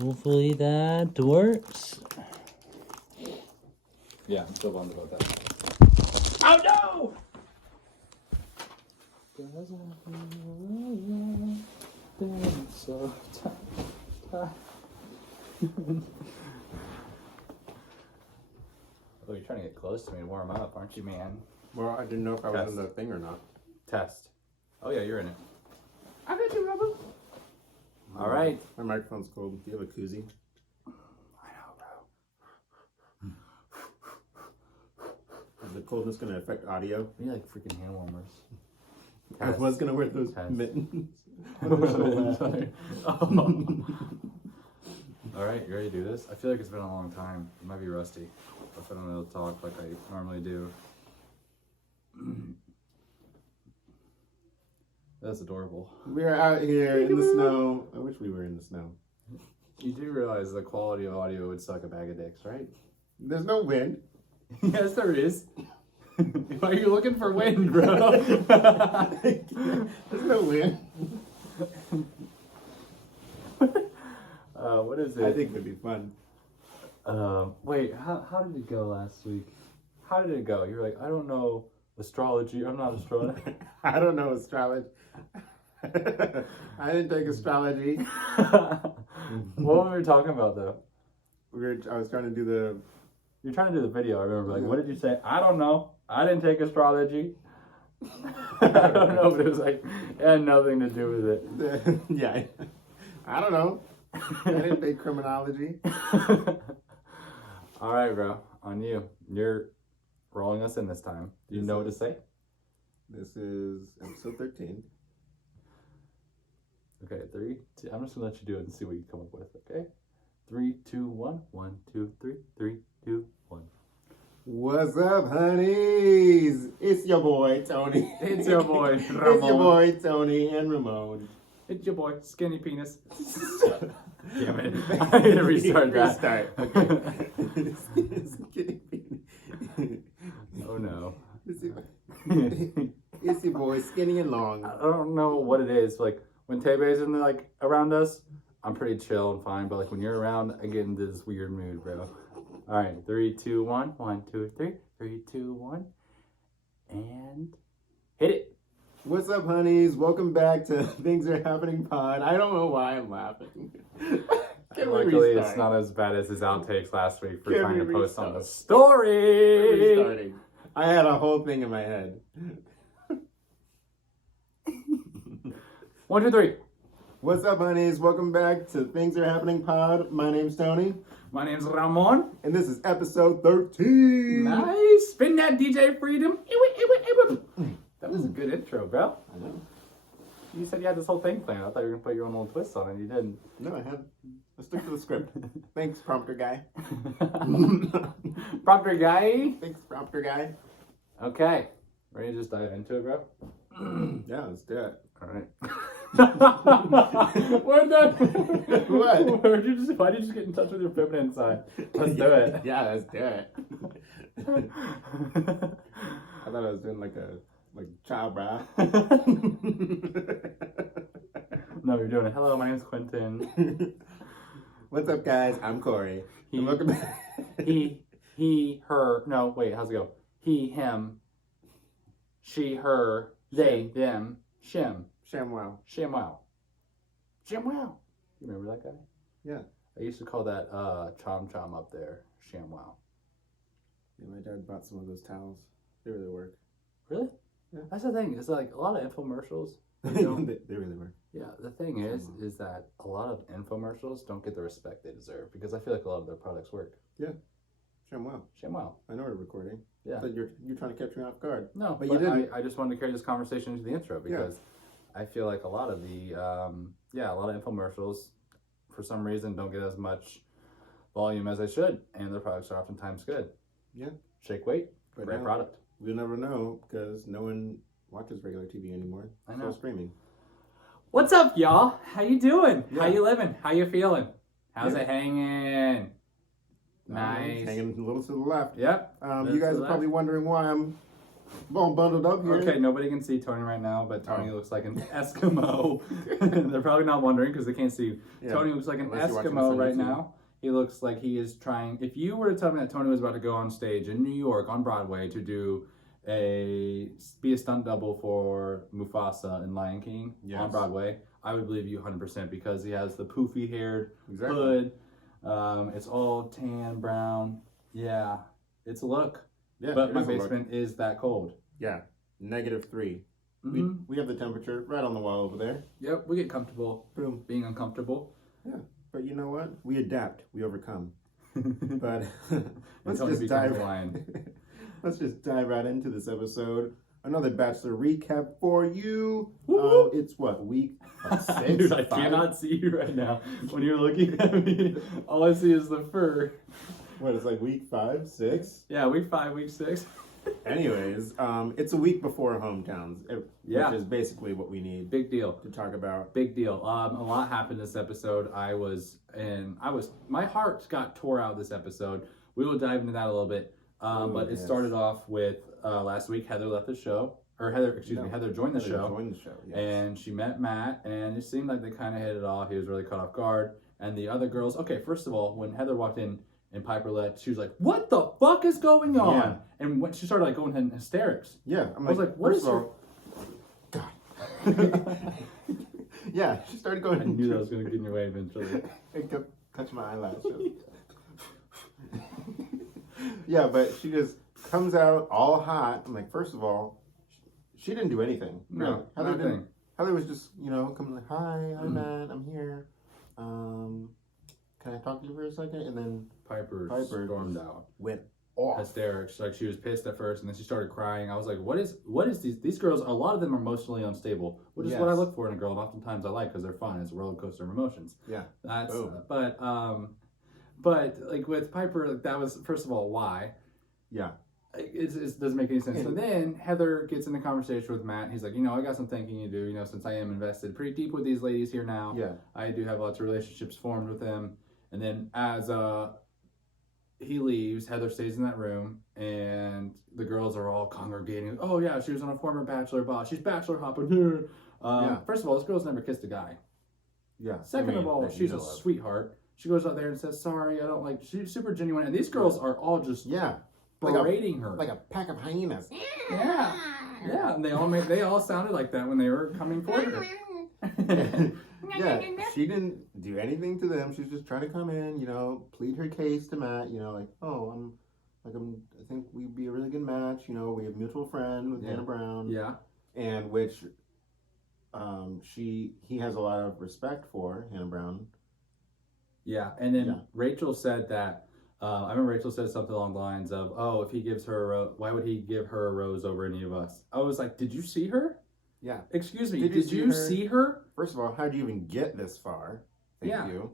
Hopefully that works. Yeah, I'm still bummed about that. Oh no! So oh, you're trying to get close to me and warm up, aren't you, man? Well, I didn't know if I was in the thing or not. Test. Oh yeah, you're in it. I got you, Robert. All right. My microphone's cold. Do you have a koozie? I know, bro. Is the coldness going to affect audio? We need like freaking hand warmers. I was going to wear those Test. mittens. All right, you ready to do this? I feel like it's been a long time. It might be rusty if I don't know to talk like I normally do. That's adorable. We're out here in the snow. I wish we were in the snow. You do realize the quality of audio would suck a bag of dicks, right? There's no wind. Yes, there is. Why are you looking for wind, bro? There's no wind. What is it? I think it'd be fun. Wait, how did it go last week? How did it go? You're like, I don't know astrology. I'm not astrology. I don't know astrology. I didn't take astrology. What were we talking about though? I was trying to do the. You're trying to do the video. I remember. Like, what did you say? I don't know. I didn't take astrology. I don't know, but it was like it had nothing to do with it. Yeah, I don't know. I didn't take criminology. All right, bro. On you. You're rolling us in this time. Do you know what to say? This is episode 13. Okay, 3, 2. I'm just gonna let you do it and see what you come up with. Okay, 3, 2, 1. 1, 2, 3. 3, 2, 1. What's up, honeys? It's your boy Tony. It's your boy It's your Ramon. boy Tony and Ramon. It's your boy Skinny Penis. Damn it! I need to restart that. Restart. Okay. Skinny penis. Oh no. It's your boy Skinny and Long. I don't know what it is. Like when Tebe's in like around us, I'm pretty chill and fine. But like when you're around, I get into this weird mood, bro. All right, 3, 2, 1. 1, 2, 3. 3, 2, 1. And hit it. What's up, honeys? Welcome back to Things Are Happening Pod. I don't know why I'm laughing. Luckily, it's not as bad as his outtakes last week for Can trying to we post on the restart? story. Restarting. I had a whole thing in my head. 1, 2, 3. What's up, honeys? Welcome back to Things Are Happening Pod. My name's Tony, My name's Ramon. and this is episode 13. Nice. Spin that DJ Freedom. That was a good intro, bro. I know. You said you had this whole thing planned. I thought you were going to put your own little twist on it. You didn't. No, I stuck to the script. Thanks, prompter guy. Proper guy. Thanks, prompter guy. Okay. Ready to just dive into it, bro? Yeah, let's do it. All right. What the? What? Why did you just get in touch with your feminine side? Let's do it. Yeah, let's do it. I thought I was doing like child bra. No, you're doing it. Hello, my name's Quentin. What's up, guys? I'm Corey. And welcome back. He, her. No, wait, how's it go? He, him, she, her, they, them, shim, ShamWow. ShamWow. ShamWow. You remember that guy? Yeah. I used to call that Chom Chom up there ShamWow. Yeah, my dad bought some of those towels. They really work. Really? Yeah. That's the thing. It's like a lot of infomercials. they really work. Yeah, the thing is that a lot of infomercials don't get the respect they deserve because I feel like a lot of their products work. Yeah. ShamWow. ShamWow. I know we're recording. Yeah. But you're trying to catch me off guard. No, But but you didn't. I just wanted to carry this conversation into the intro because I feel like a lot of the, a lot of infomercials for some reason don't get as much volume as they should, and their products are oftentimes good. Yeah. Shake weight, But great now, product. we'll never know because no one watches regular TV anymore. I It's know. all streaming. What's up, y'all? How you doing? Yeah. How you living? How you feeling? How's Yeah. it hanging? Nice. Hanging a little to the left. Yep. You guys to are the probably wondering why I'm all bundled up here. Okay, nobody can see Tony right now, but Tony looks like an Eskimo. They're probably not wondering because they can't see. Yeah. Tony looks like an Unless you're watching Eskimo this on right YouTube. now. He looks like he is trying. If you were to tell me that Tony was about to go on stage in New York on Broadway to be a stunt double for Mufasa in Lion King on Broadway, I would believe you 100% because he has the poofy haired hood. It's all tan brown. Yeah, it's a look. Yeah, but my basement is that cold. Yeah, -3. Mm-hmm. We have the temperature right on the wall over there. Yep, we get comfortable. Boom. Being uncomfortable. Yeah, but you know what? We adapt. We overcome. But let's Tony just becomes a lion. Let's just dive right into this episode. Another Bachelor recap for you. It's what, week 6? Dude, I cannot see you right now. When you're looking at me, all I see is the fur. What, it's like week 5, 6? Yeah, week 5, week 6. Anyways, it's a week before hometowns, which is basically what we need. Big deal to talk about. Big deal. A lot happened this episode. My heart got tore out this episode. We will dive into that a little bit. But it started off with last week. Heather left the show, Heather joined the show. Yes. And she met Matt, and it seemed like they kind of hit it off. He was really caught off guard, and the other girls. Okay, first of all, when Heather walked in. And Piper left. She was like, "What the fuck is going on?" Yeah. And when she started like going in hysterics. Yeah, I was like, "What is her?" God. Yeah, she started going. I knew that was going to get in your way eventually. It kept touching my eyelashes. Yeah, but she just comes out all hot. I'm like, first of all, she didn't do anything. No, Heather nothing. didn't. Heather was just, coming like, "Hi, I'm Matt. I'm here. Can I talk to you for a second?" And then Piper stormed out. Went off. Hysterics. Like she was pissed at first, and then she started crying. I was like, what is these girls? A lot of them are emotionally unstable, which is what I look for in a girl, and oftentimes I like because they're fun. It's a roller coaster of emotions. Yeah. That's but like with Piper, like, that was first of all why. Yeah. It doesn't make any sense. And then Heather gets in the conversation with Matt. He's like, I got some thinking to do. Since I am invested pretty deep with these ladies here now. Yeah. I do have lots of relationships formed with them. And then as he leaves, Heather stays in that room, and the girls are all congregating. Oh yeah, she was on a former Bachelor boss. She's Bachelor hopping here. First of all, this girl's never kissed a guy. Yeah. Second of all, she's a sweetheart. She goes out there and says, "Sorry, I don't like." She's super genuine, and these girls are all just berating her like a pack of hyenas. Yeah. And they all sounded like that when they were coming for her. Yeah, she didn't do anything to them. She's just trying to come in, plead her case to Matt. I think we'd be a really good match. We have a mutual friend with Hannah Brown. Yeah. And which, he has a lot of respect for Hannah Brown. Yeah, and then Rachel said that. I remember Rachel said something along the lines of, "Oh, if he gives her a rose, why would he give her a rose over any of us?" I was like, "Did you see her?" Yeah. Excuse me. Did you see her? First of all, how'd you even get this far? Thank you.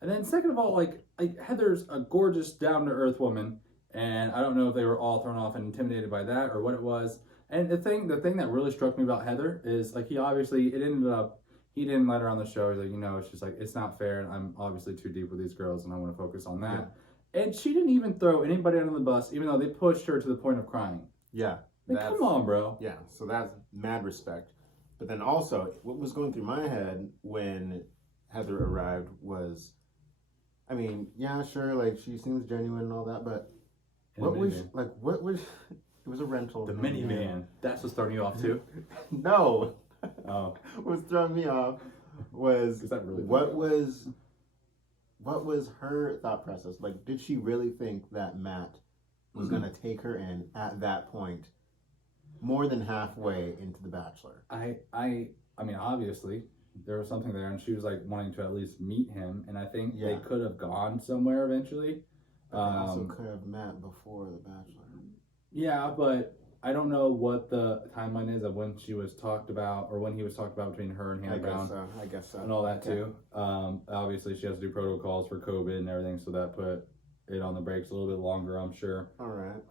And then second of all, like Heather's a gorgeous, down-to-earth woman, and I don't know if they were all thrown off and intimidated by that or what it was. And the thing that really struck me about Heather is like he didn't let her on the show. He's like, it's just like it's not fair, and I'm obviously too deep with these girls, and I want to focus on that. Yeah. And she didn't even throw anybody under the bus, even though they pushed her to the point of crying. Yeah. Like, come on, bro. Yeah, so that's mad respect. But then also, what was going through my head when Heather arrived was, sure, like, she seems genuine and all that, but it was a rental. The minivan. That's what's throwing you off, too? No. Oh. What was throwing me off was, what was her thought process? Like, did she really think that Matt was going to take her in at that point? More than halfway into The Bachelor. I mean, obviously, there was something there, and she was like wanting to at least meet him, and I think they could have gone somewhere eventually. They also could have met before The Bachelor. Yeah, but I don't know what the timeline is of when she was talked about, or when he was talked about between her and Hannah Brown. I guess so. And all that too. Obviously, she has to do protocols for COVID and everything, so that put it on the brakes a little bit longer, I'm sure. All right.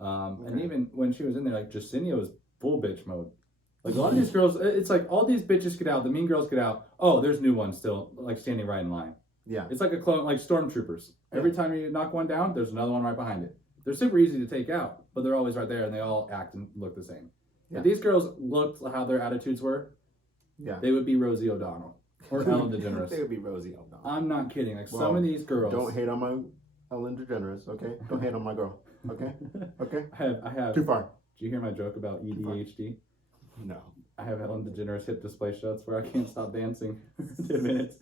And even when she was in there, like Jacinia was full bitch mode. Like a lot of these girls, it's like all these bitches get out, the mean girls get out. Oh, there's new ones still, like standing right in line. Yeah. It's like a clone, like stormtroopers. Every time you knock one down, there's another one right behind it. They're super easy to take out, but they're always right there, and they all act and look the same. If these girls looked how their attitudes were, they would be Rosie O'Donnell or Ellen DeGeneres. They would be Rosie O'Donnell. I'm not kidding. Like some of these girls. Don't hate on my Ellen DeGeneres, okay? Don't hate on my girl, okay? Okay. I have. Too far. Did you hear my joke about EDHD? No. I have Ellen DeGeneres hip display shots where I can't stop dancing for 10 minutes.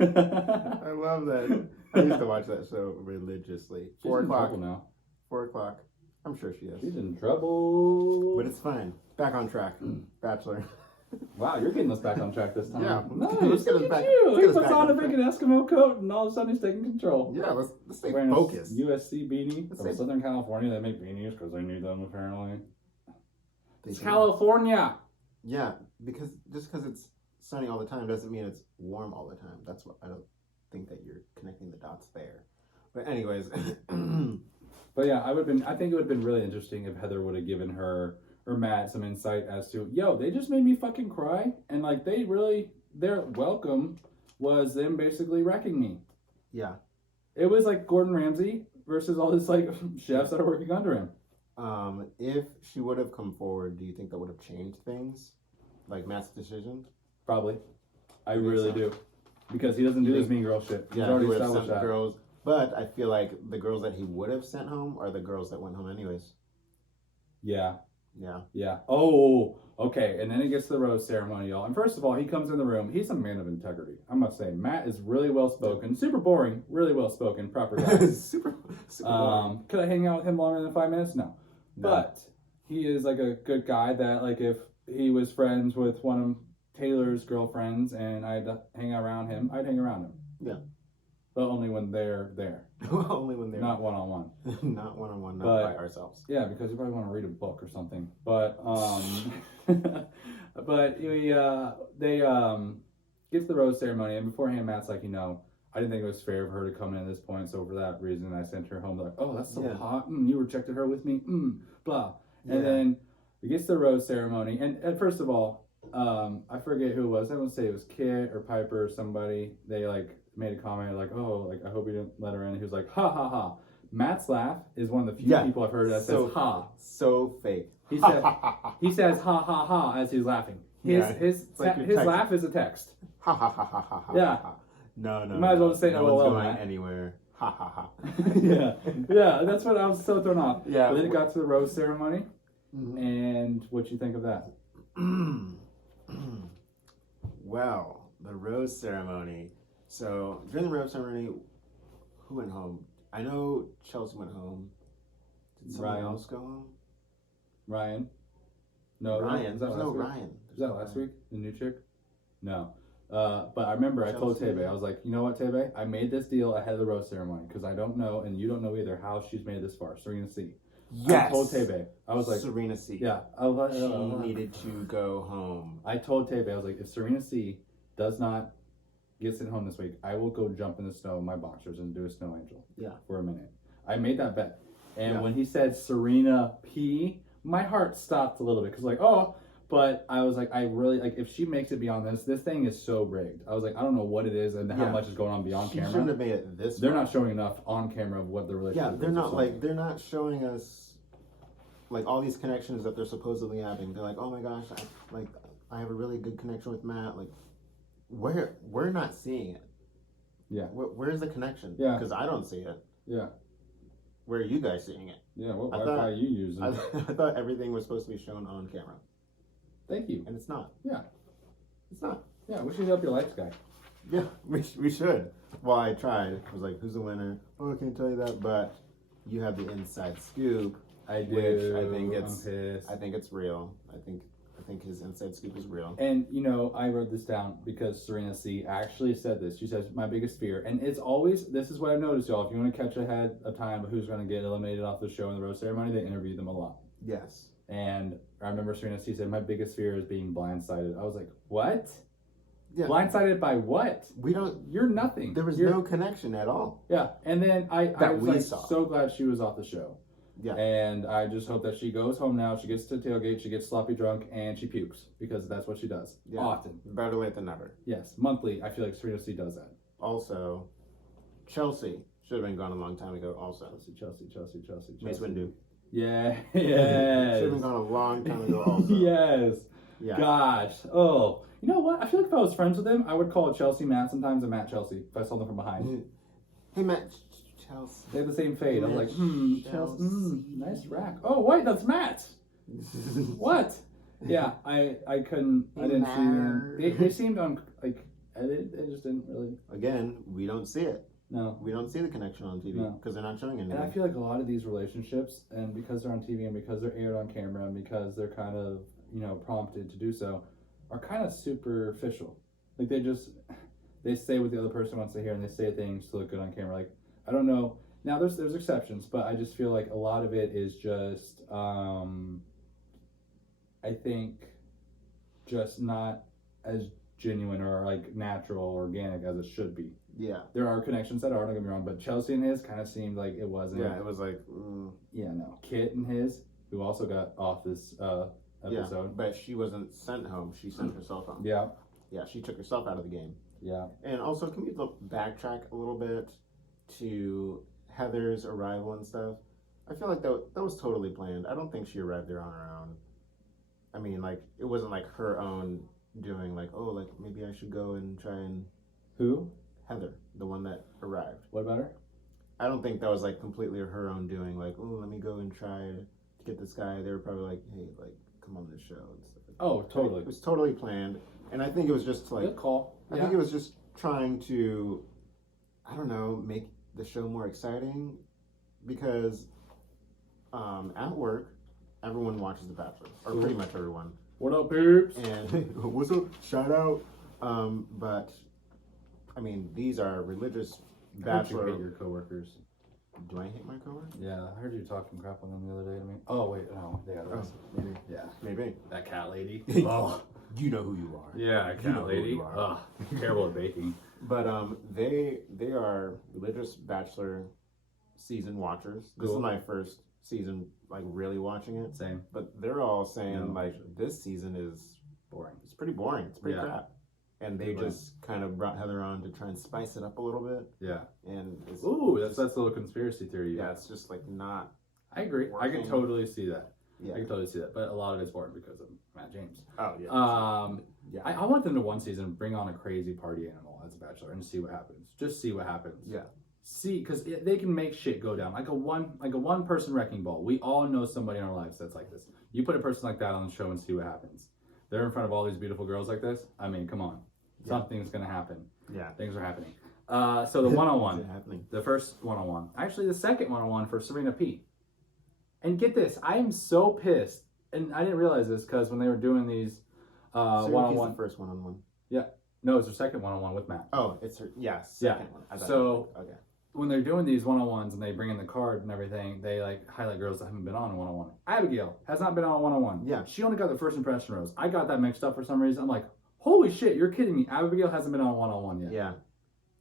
I love that. I used to watch that show religiously. She's 4 in o'clock. trouble now. 4 o'clock. I'm sure she is. She's in trouble. But it's fine. Back on track. Bachelor. Wow, you're getting us back on track this time. Yeah. Nice. Let's get us Look back- at you. let's He get us puts back on a on freaking Eskimo coat and all of a sudden he's taking control. Yeah, let's stay Wearing focused. a USC beanie. Let's From stay- Southern California, they make beanies because they need them apparently. They It's do. California. Yeah, because just because it's sunny all the time doesn't mean it's warm all the time. That's what I don't think that you're connecting the dots there. But anyways, But yeah, I think it would have been really interesting if Heather would have given her or Matt some insight as to, yo, they just made me fucking cry, and like their welcome was them basically wrecking me. yeah. It was like Gordon Ramsay versus all these like chefs that are working under him. If she would have come forward, do you think that would have changed things, like Matt's decision? Probably, I think really so? do, because he doesn't do You this think- mean girl shit. He's Yeah, he already would have established sent that. girls, but I feel like the girls that he would have sent home are the girls that went home anyways. Yeah. Yeah. Yeah. Oh, okay. And then it gets to the rose ceremony, y'all. And first of all, he comes in the room. He's a man of integrity. I must say, Matt is really well spoken, super boring, really well spoken, proper guy. super boring. Could I hang out with him longer than 5 minutes? No. But he is like a good guy that, like, if he was friends with one of Taylor's girlfriends and I'd hang around him, I'd hang around him. Yeah. But only when they're there. Only when they're Not one-on-one. not one-on-one, not But- by ourselves. Yeah, because you probably want to read a book or something. But but they get to the rose ceremony, and beforehand, Matt's like, I didn't think it was fair for her to come in at this point, so for that reason, I sent her home. Like, oh, that's so Yeah. hot. You rejected her with me. Blah. And Yeah. then it gets to the rose ceremony, and first of all, I forget who it was. I don't say it was Kit or Piper or somebody. They like made a comment like, oh, like I hope you didn't let her in. He was like, ha ha ha. Matt's laugh is one of the few people I've heard that so, says ha. So fake. He said he says ha ha ha as he's laughing. His like you're his texting. laugh is a text. Ha ha ha ha ha ha. Yeah. ha. No. You might as well just say no LOL, one's going Matt. anywhere. Ha ha ha. yeah. That's what I was so thrown off. Yeah. But then it got to the rose ceremony, Mhm. and what you think of that? Well, the rose ceremony. So during the rose ceremony, who went home? I know Chelsea went home. Did someone Ryan. else go home? Ryan? No, Ryan. Was that There's last no week? Ryan. Was that last week? The new chick? No. But I remember I told Chelsea. Tebe, I was like, you know what, Tebe? I made this deal ahead of the rose ceremony because I don't know, and you don't know either, how she's made it this far. Serena C. Yes. I told Tebe, I was like, Serena C. yeah. She needed to go home. I told Tebe, I was like, if Serena C does not get sent home this week, I will go jump in the snow in my boxers and do a snow angel. Yeah. For a minute. I made that bet. And Yeah. when he said Serena P, my heart stopped a little bit because, like, oh, but I was like, I really, like, if she makes it beyond this thing is so rigged. I was like, I don't know what it is and how much is going on beyond She camera. shouldn't have made it this They're far. not showing enough on camera of what the relationship Yeah, is. they're or not something. they're not showing us like all these connections that they're supposedly having. They're like, oh my gosh, I have a really good connection with Matt. Like, we're not seeing it. Yeah. Where's the connection? Yeah. Because I don't see it. Yeah. Where are you guys seeing it? Yeah, what I Wi-Fi thought- are you using? I thought everything was supposed to be shown on camera, Thank you. and it's not. Yeah. It's not. Yeah, we should help your life guy. Yeah, we should. Well, I tried. I was like, who's the winner? Oh, I can't tell you that, but you have the inside scoop. I do. Which I think I'm it's pissed. I think it's real. I think his inside scoop is real. And, I wrote this down because Serena C. actually said this. She says, my biggest fear, and it's always, this is what I've noticed, y'all. If you want to catch ahead of time of who's going to get eliminated off the show in the rose ceremony, they interview them a lot. Yes. And I remember Serena C. said, my biggest fear is being blindsided. I was like, what? Yeah. Blindsided by what? We don't. You're nothing. There was You're- no connection at all. Yeah, and then I That was we like, saw. so glad she was off the show. Yeah. And I just hope that she goes home now. She gets to the tailgate. She gets sloppy drunk and she pukes because that's what she does Yeah. often. Better late than never. Yes, monthly. I feel like Serena C does that. Also, Chelsea should have been gone a long time ago. Also, Chelsea. Mace Windu. Yeah, Should yes. have gone a long time ago. Also, Yes. yeah. Gosh. Oh. You know what? I feel like if I was friends with him, I would call it Chelsea Matt sometimes and Matt Chelsea if I saw them from behind. Hey, Matt. Chelsea. They have the same fade. I was like, Chelsea. Chelsea. Nice rack. Oh, wait, that's Matt. What? Yeah, I couldn't. I didn't see them. They seemed I just didn't really. Again, we don't see it. No. We don't see the connection on TV because they're not showing anything. And I feel like a lot of these relationships, and because they're on TV and because they're aired on camera and because they're kind of, prompted to do so, are kind of superficial. Like they say what the other person wants to hear and they say things to look good on camera. Like, I don't know. Now there's exceptions, but I just feel like a lot of it is just, I think, just not as genuine or like natural or organic as it should be. Yeah. There are connections that are, don't get me wrong, but Chelsea and his kind of seemed like it wasn't. Yeah, it was like. Yeah, no. Kit and his, who also got off this episode. Yeah, but she wasn't sent home. She sent herself home. Yeah. Yeah, she took herself out of the game. Yeah. And also, can we backtrack a little bit to Heather's arrival and stuff? I feel like that was totally planned. I don't think she arrived there on her own. I mean, like, it wasn't like her own doing, like, oh, like, maybe I should go and try and... Who? Heather, the one that arrived. What about her? I don't think that was, like, completely her own doing, like, oh, let me go and try to get this guy. They were probably like, hey, like, come on this show and stuff like that. Oh, totally. It was totally planned. And I think it was just, like... Good call. I think it was just trying to, I don't know, make the show more exciting because at work, everyone watches The Bachelor, or pretty much everyone. What up, peeps? And what's up? Shout out. But I mean, these are religious Bachelor. You hate your coworkers. Do I hate my coworker? Yeah, I heard you talking crap on them the other day to me. Oh wait, no, they got arrested. Maybe. Yeah, Maybe. that cat lady. Oh, You know who you are. yeah, You know cat who lady. you are. Ugh, terrible at baking. But they are religious Bachelor season watchers. This Cool. is my first season, like, really watching it. Same. But they're all saying, No. like, this season is Boring. it's pretty boring. It's pretty Yeah. crap. And they Pretty boring. just kind of brought Heather on to try and spice it up a little bit. Yeah. And it's, Ooh, that's a little conspiracy theory. yeah, it's just like not. I agree. I can Working. totally see that. Yeah. I can totally see that. But a lot of it's boring because of Matt James. Oh yeah. Yeah. I want them to one season bring on a crazy party animal as a bachelor and see what happens. Just see what happens. Yeah. See, because they can make shit go down like a one person wrecking ball. We all know somebody in our lives that's like this. You put a person like that on the show and see what happens. They're in front of all these beautiful girls like this. I mean, come on, something's gonna happen. Yeah. Things are happening. So the one-on-one, It's happening. the first one-on-one, actually the second one-on-one for Serena P. And get this, I am so pissed, and I didn't realize this because when they were doing these one-on-one, The first one-on-one. no, it's their second one-on-one with Matt. Oh, it's her. Yeah. Second one. I thought So- it was like, okay. When they're doing these one-on-ones and they bring in the card and everything, they like highlight girls that haven't been on a one-on-one. Abigail has not been on a one-on-one. Yeah. She only got the first impression rose. I got that mixed up for some reason. I'm like, holy shit, you're kidding me. Abigail hasn't been on a one-on-one yet. Yeah.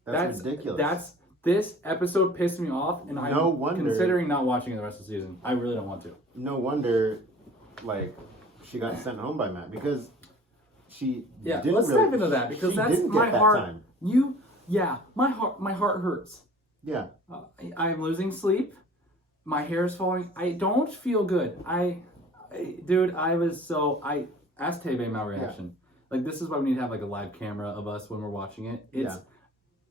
That's ridiculous. This episode pissed me off, and I'm No wonder. considering not watching it the rest of the season. I really don't want to. No wonder, like, she got sent home by Matt because she. Yeah, didn't let's really, dive into that because she that's didn't my get that heart. time. My heart hurts. Yeah. I'm losing sleep. My hair is falling. I don't feel good. Dude, I asked Tebe my reaction. Like, this is why we need to have like a live camera of us when we're watching it.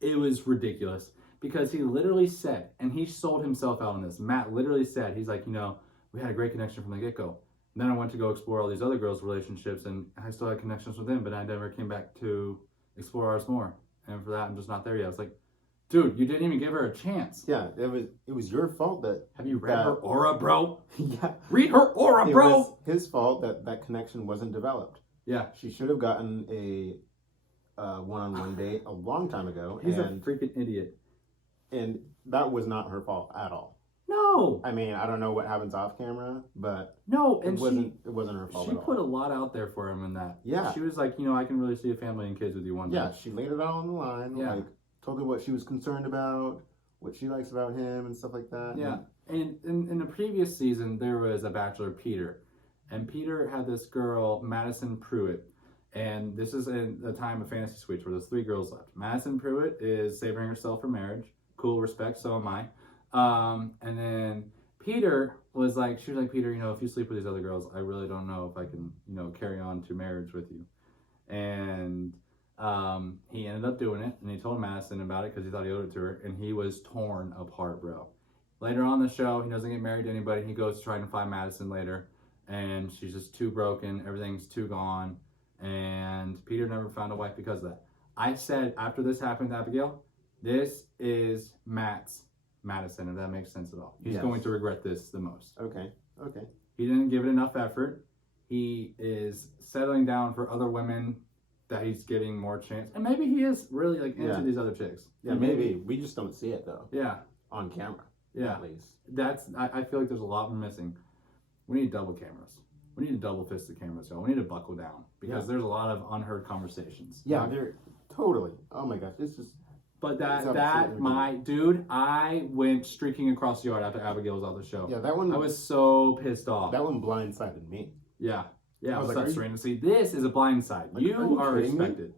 It was ridiculous because he literally said, and he sold himself out on this. Matt literally said, he's like, we had a great connection from the get-go. And then I went to go explore all these other girls' relationships, and I still had connections with them, but I never came back to explore ours more. And for that, I'm just not there yet. I was like, dude, you didn't even give her a chance. Yeah. It was your fault that. Have you read her aura, bro? Yeah. Read her aura, It bro. was his fault that connection wasn't developed. Yeah. She should have gotten a one-on-one date a long time ago. He's and, a freaking idiot. And that was not her fault at all. No. I mean, I don't know what happens off camera, but No, it and wasn't her fault she at all. put a lot out there for him in that. Yeah. She was like, I can really see a family and kids with you one day. Yeah, she laid it all on the line. Yeah. Like, told her what she was concerned about, what she likes about him, and stuff like that. Yeah. And in the previous season, there was a bachelor, Peter. And Peter had this girl, Madison Pruitt. And this is in the time of Fantasy Suites where there's 3 girls left. Madison Pruitt is savoring herself for marriage. Cool, respect, so am I. And then Peter was like, she was like, Peter, if you sleep with these other girls, I really don't know if I can, carry on to marriage with you. And he ended up doing it, and he told Madison about it because he thought he owed it to her, and he was torn apart, bro. Later on the show, he doesn't get married to anybody. He goes trying to find Madison later, and she's just too broken. Everything's too gone, and Peter never found a wife because of that. I said after this happened to Abigail, this is Madison, if that makes sense at all. He's going to regret this the most. Okay. He didn't give it enough effort. He is settling down for other women that he's getting more chance. And maybe he is really like into these other chicks. Yeah, maybe. We just don't see it though. Yeah. On camera. Yeah. At least. I feel like there's a lot we're missing. We need double cameras. We need to double fist the cameras, y'all. We need to buckle down because there's a lot of unheard conversations. Yeah, they're totally. Oh my gosh, it's just. But my dude, I went streaking across the yard after Abigail was off the show. Yeah, that one. I was so pissed off. That one blindsided me. Yeah. I was like, Serena. See, this is a blind side. Like, you are kidding me? respected.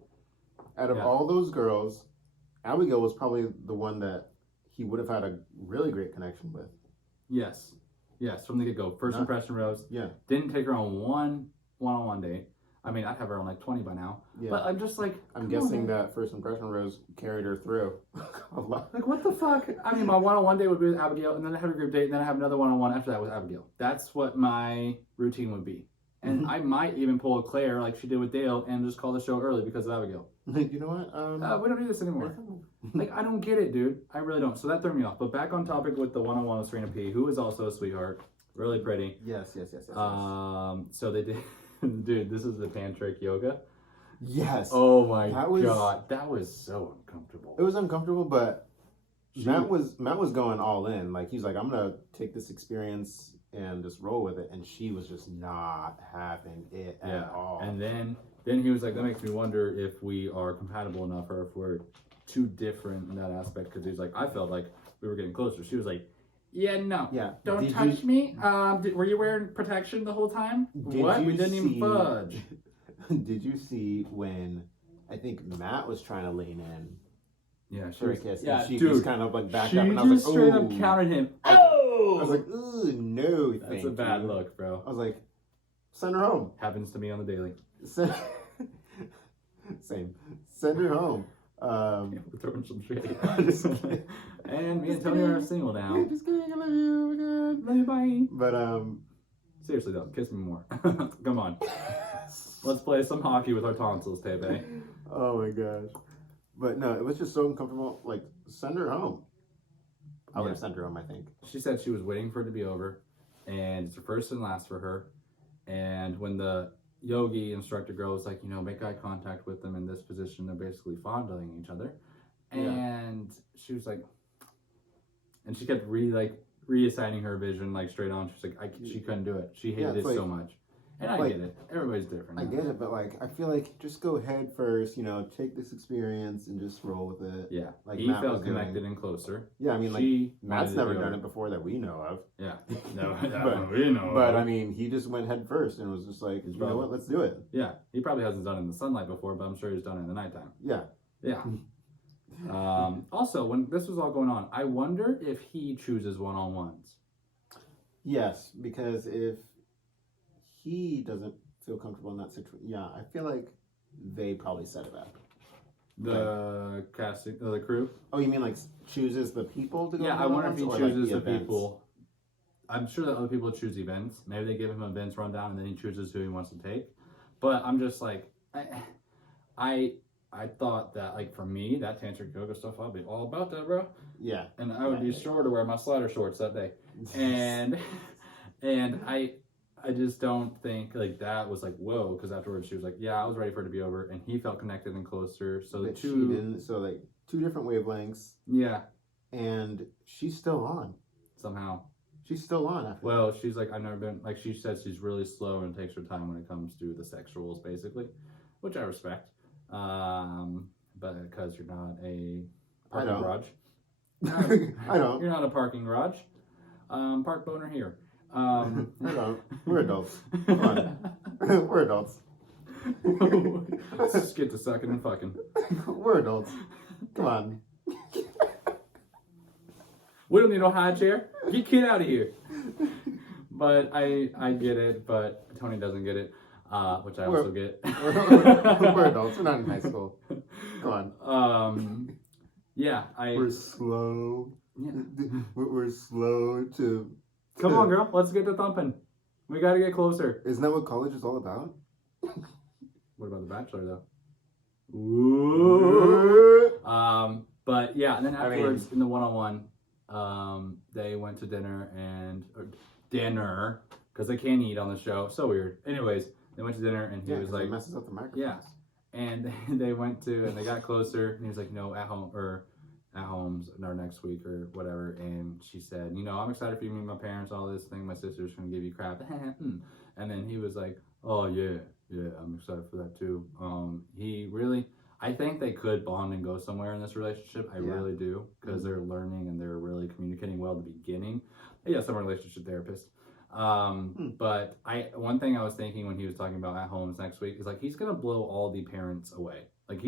Out of all those girls, Abigail was probably the one that he would have had a really great connection with. Yes, from the get-go. First impression rose. Yeah. Didn't take her on one-on-one date. I mean, I'd have her on like 20 by now. Yeah. But I'm just like, I'm guessing that first impression rose carried her through a lot. Like, what the fuck? I mean, my one-on-one date would be with Abigail, and then I have a group date, and then I have another one-on-one after that with Abigail. That's what my routine would be. And I might even pull a Claire like she did with Dale and just call the show early because of Abigail. You know what? We don't do this anymore. Like, I don't get it, dude. I really don't. So that threw me off. But back on topic with the one-on-one with Serena P, who is also a sweetheart. Really pretty. Yes. So they did... Dude, this is the tantric yoga. Yes. Oh my god. That was so uncomfortable. It was uncomfortable, but Matt was going all in. Like, he's like, I'm going to take this experience and just roll with it, and she was just not having it at all. And then he was like, that makes me wonder if we are compatible enough or if we're too different in that aspect, because he's like, I felt like we were getting closer. She was like, don't touch me. Were you wearing protection the whole time? We didn't even fudge. Did you see when I think Matt was trying to lean in? Yeah, she just kind of like backed up, and I was like, straight up counted him. Oh! I was like, ooh, no, that's a bad look, bro. I was like, send her home. Happens to me on the daily. Same. Send her home. We're throwing some shade. Just kidding. And me and Tony are single now. Just kidding. I love you. Oh my God. Love you, bye. But seriously though, kiss me more. Come on. Let's play some hockey with our tonsils, Tebe. Oh my gosh. But no, it was just so uncomfortable. Like, send her home. I would have sent her home, I think. She said she was waiting for it to be over, and it's the first and last for her. And when the yogi instructor girl was like, make eye contact with them in this position, they're basically fondling each other. And she was like, and she kept reassigning her vision like straight on. She's like, she couldn't do it. She hated it so much. And I get it. Everybody's different. I get it, but like, I feel like just go head first, take this experience and just roll with it. Yeah. Like he Matt felt connected and closer. Yeah, I mean, like, Matt's never done it before that we know of. Yeah. No, we know. But I mean, he just went head first and was just like, you know what, let's do it. Yeah. He probably hasn't done it in the sunlight before, but I'm sure he's done it in the nighttime. Yeah. Yeah. Also, when this was all going on, I wonder if he chooses one-on-ones. Yes, because if he doesn't feel comfortable in that situation, I feel like they probably set it up. The casting, the crew? Oh, you mean like chooses the people to go? Yeah, I wonder if he chooses the people. I'm sure that other people choose events. Maybe they give him events rundown and then he chooses who he wants to take. But I'm just like, I thought that, like, for me, that tantric yoga stuff, I'll be all about that, bro. Yeah. And I would be sure to wear my slider shorts that day. And I just don't think, like, that was like, whoa, because afterwards she was like, I was ready for it to be over, and he felt connected and closer. So but she didn't. So, like, 2 different wavelengths. Yeah. And she's still on. Somehow. She's still on after that. She's like, I've never been, like, she says she's really slow and takes her time when it comes to the sexuals, basically, which I respect. But because you're not a parking garage. I don't. You're not a parking garage. Park boner here. I don't. We're adults. Come on. We're adults. Let's just get to sucking and fucking. We're adults. Come on. We don't need no high chair. Get kid out of here. But I get it, but Tony doesn't get it, which I also get. We're adults. We're not in high school. Come on. Yeah, We're slow. Yeah. We're slow to. Come on, girl. Let's get to thumping. We got to get closer. Isn't that what college is all about? What about the bachelor, though? Ooh. But yeah, and then afterwards in the one-on-one, they went to dinner because they can't eat on the show. So weird. Anyways, they went to dinner and he was like, it messes up the microphone. Yeah. And they went to and they got closer and he was like, no, at home's or next week or whatever. And she said, I'm excited for you to meet my parents, all this thing. My sister's gonna give you crap. And then he was like, oh yeah, I'm excited for that too. I think they could bond and go somewhere in this relationship. I really do, because they're learning and they're really communicating well at the beginning. Yes, I'm a relationship therapist. But one thing I was thinking when he was talking about at homes next week is like he's gonna blow all the parents away. Like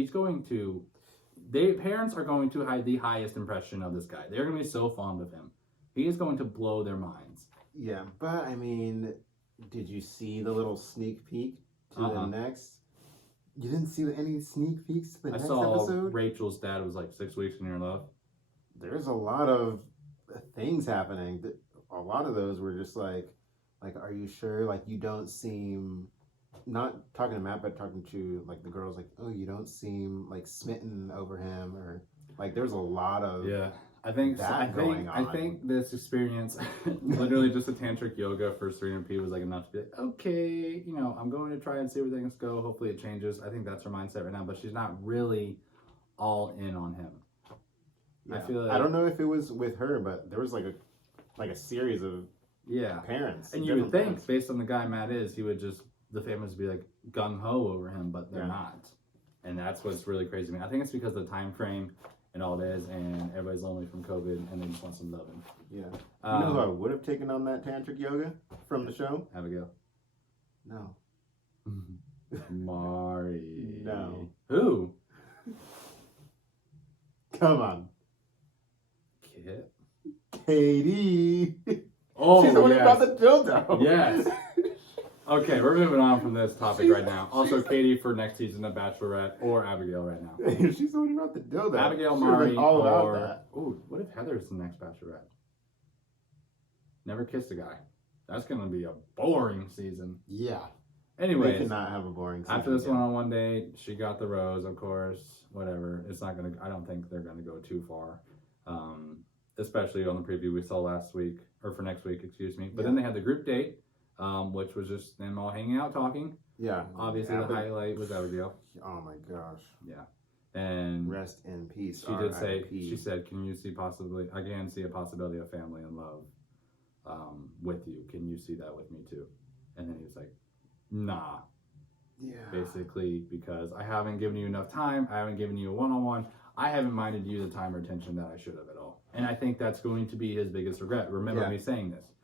parents are going to have the highest impression of this guy. They're gonna be so fond of him. He is going to blow their minds. Yeah, but I mean, did you see the little sneak peek to the next? You didn't see any sneak peeks to the next episode? Rachel's dad was like 6 weeks in your love. There's a lot of things happening. A lot of those were just like, are you sure? Like, you don't seem, not talking to Matt, but talking to like the girls, like, oh, you don't seem like smitten over him, or like there's a lot of I think going on. I think this experience, literally just a tantric yoga for Serena P was like enough to be like, okay, I'm going to try and see where things go. Hopefully it changes. I think that's her mindset right now, but she's not really all in on him. Yeah. I feel like, I don't know if it was with her, but there was like a series of parents. And you would think, based on the guy Matt is, the families would be like gung ho over him, but they're not. And that's what's really crazy to me. I think it's because of the time frame and all it is, and everybody's lonely from COVID, and they just want some loving. Yeah. You know who I would have taken on that tantric yoga from the show? Abigail. No. Mari. No. Who? Come on. Kit. Katie. Oh, she's the one who brought the dildo. Yes. Okay, we're moving on from this topic right now. Also, Katie for next season of Bachelorette, or Abigail right now. She's the one who brought the dildo. Abigail, she Mari, all about that. Ooh, what if Heather's the next Bachelorette? Never kissed a guy. That's gonna be a boring season. Yeah. Anyways, they cannot have a boring season. After this one-on-one date, she got the rose, of course. Whatever. It's not gonna. I don't think they're gonna go too far. Especially on the preview we saw last week, or for next week, excuse me. But then they had the group date. Which was just them all hanging out talking. Yeah. Obviously, the highlight was Abigail. Oh my gosh. Yeah. And rest in peace. She did say. She said, "Can you see possibly? I can see a possibility of family and love, with you. Can you see that with me too?" And then he was like, "Nah." Yeah. Basically, because I haven't given you enough time. I haven't given you a one-on-one. I haven't minded you the time or attention that I should have at all. And I think that's going to be his biggest regret. Remember me saying this.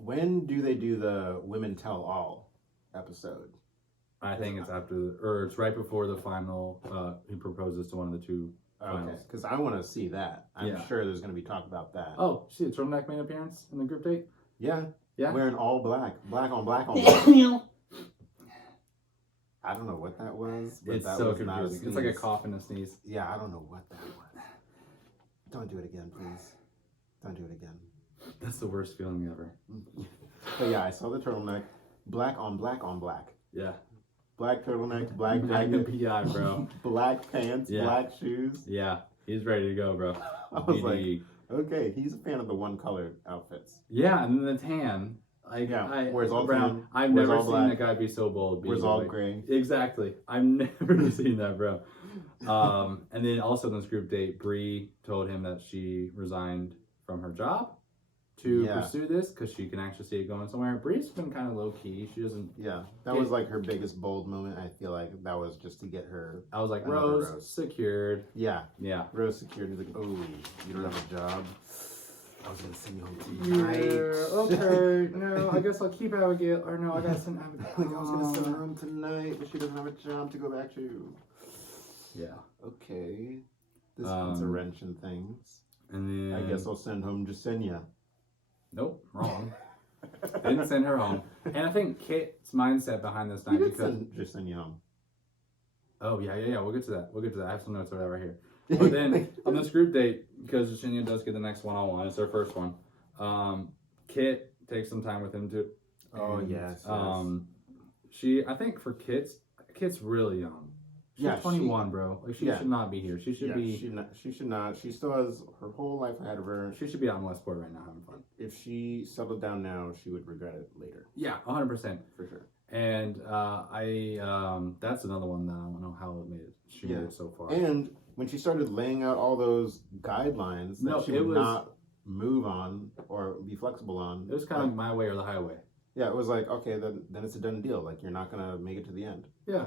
When do they do the Women Tell All episode? I think it's it's right before the final. He proposes to one of the two finals. Okay, because I want to see that. I'm sure there's going to be talk about that. Oh, see, the turtleneck made an appearance in the group date? Yeah. Yeah. Wearing all black. Black on black on black. I don't know what that was. But it's that so was confusing. It's like a cough and a sneeze. Yeah, I don't know what that was. Don't do it again, please. Don't do it again. That's the worst feeling ever. But yeah, I saw the turtleneck. Black on black on black. Yeah. Black turtleneck, black jacket. PI, bro. Black pants, black shoes. Yeah, he's ready to go, bro. I was like, okay, he's a fan of the one color outfits. Yeah, and then the tan. Where's all brown? I've never seen a guy be so bold. Where's all gray? Exactly. I've never seen that, bro. And then also in this group date, Bree told him that she resigned from her job to pursue this because she can actually see it going somewhere. Bree's been kind of low key. She doesn't. Yeah, that was like her biggest bold moment. I feel like that was just to get her. I was like, Rose secured. Yeah. Rose secured. He's like, oh, you don't have a job. I was gonna send you home tonight. Yeah, okay. No, I guess I'll keep Abigail. Or no, I gotta send Abigail. Like, I was gonna send her home tonight, but she doesn't have a job to go back to. Yeah. Okay. This puts a wrench in things. And then I guess I'll send home Jasenia. Nope, wrong. Didn't send her home. And I think Kit's mindset behind this You night did because just send you home. oh yeah. We'll get to that. I have some notes of that right here. But then on this group date, because Virginia does get the next one-on-one, it's their first one. Kit takes some time with him too. Oh And, yes. I think for Kit's really young. She's Yeah, 21, bro. Like she yeah. should not be here. She should be. She should not. She still has her whole life ahead of her. She should be out in Westport right now having fun. If she settled down now, she would regret it later. Yeah, 100%. For sure. And that's another one that I don't know how it made it. She made it so far. And when she started laying out all those guidelines that she would not move on or be flexible on, it was kind of like my way or the highway. Yeah, it was like, okay, then it's a done deal. Like, you're not gonna make it to the end. Yeah.